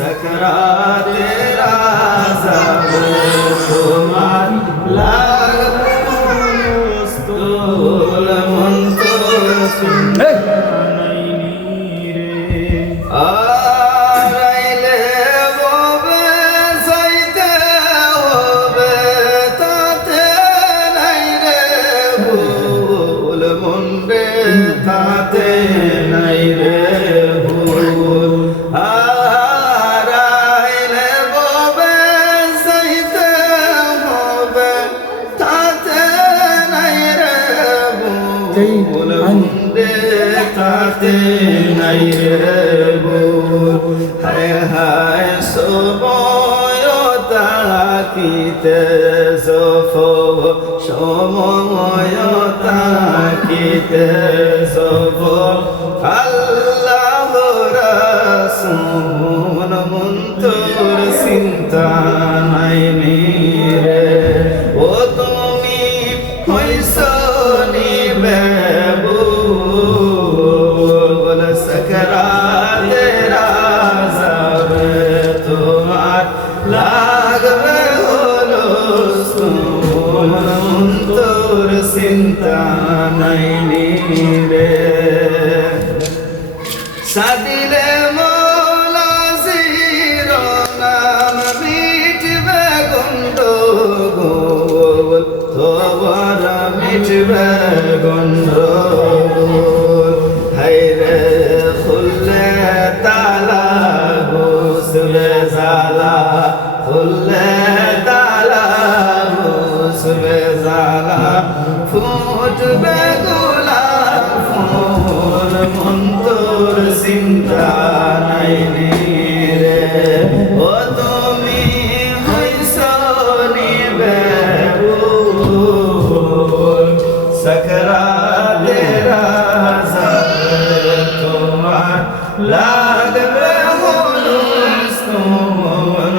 সকরাতে রাজাব তোমার লাগস্তুল মন্ত তাতে নাই রে ভুল মন্ডে তাতে নাই হায় হায় সময়তা কিতে চিন্তা নাই রে সাদিলে মিটবে গন্ধ গোল মিটবে গন্ধ হাইরে খুললে তালা, গোসলে জালা খুললে ফুটবে গোলাপ ফুল মন্তর চিন্তা নাই রে। ও তুমি হইছ নিবে সকরাতে রাজা তোমার লাগবে হলুস তোমার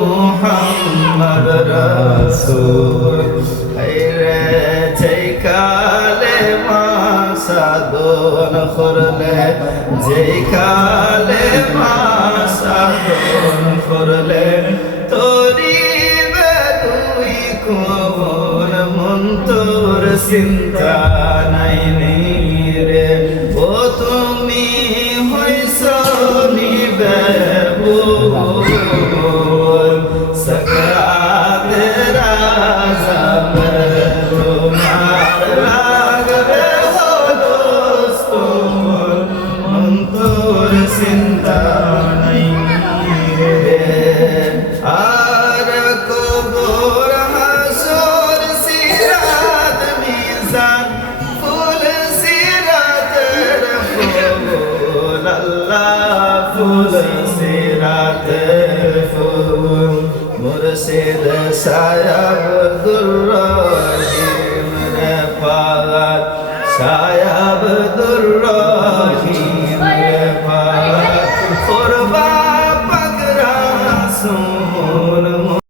মোহাম্মদ রাসূল, হায়রে যেকালে মাসাদন করলে যেকালে মাসাদন করলে তোরি দুই কোন মন্তর চিন্তা নাই রে মুর্শিদ সায়া দুর্র পালা সায়া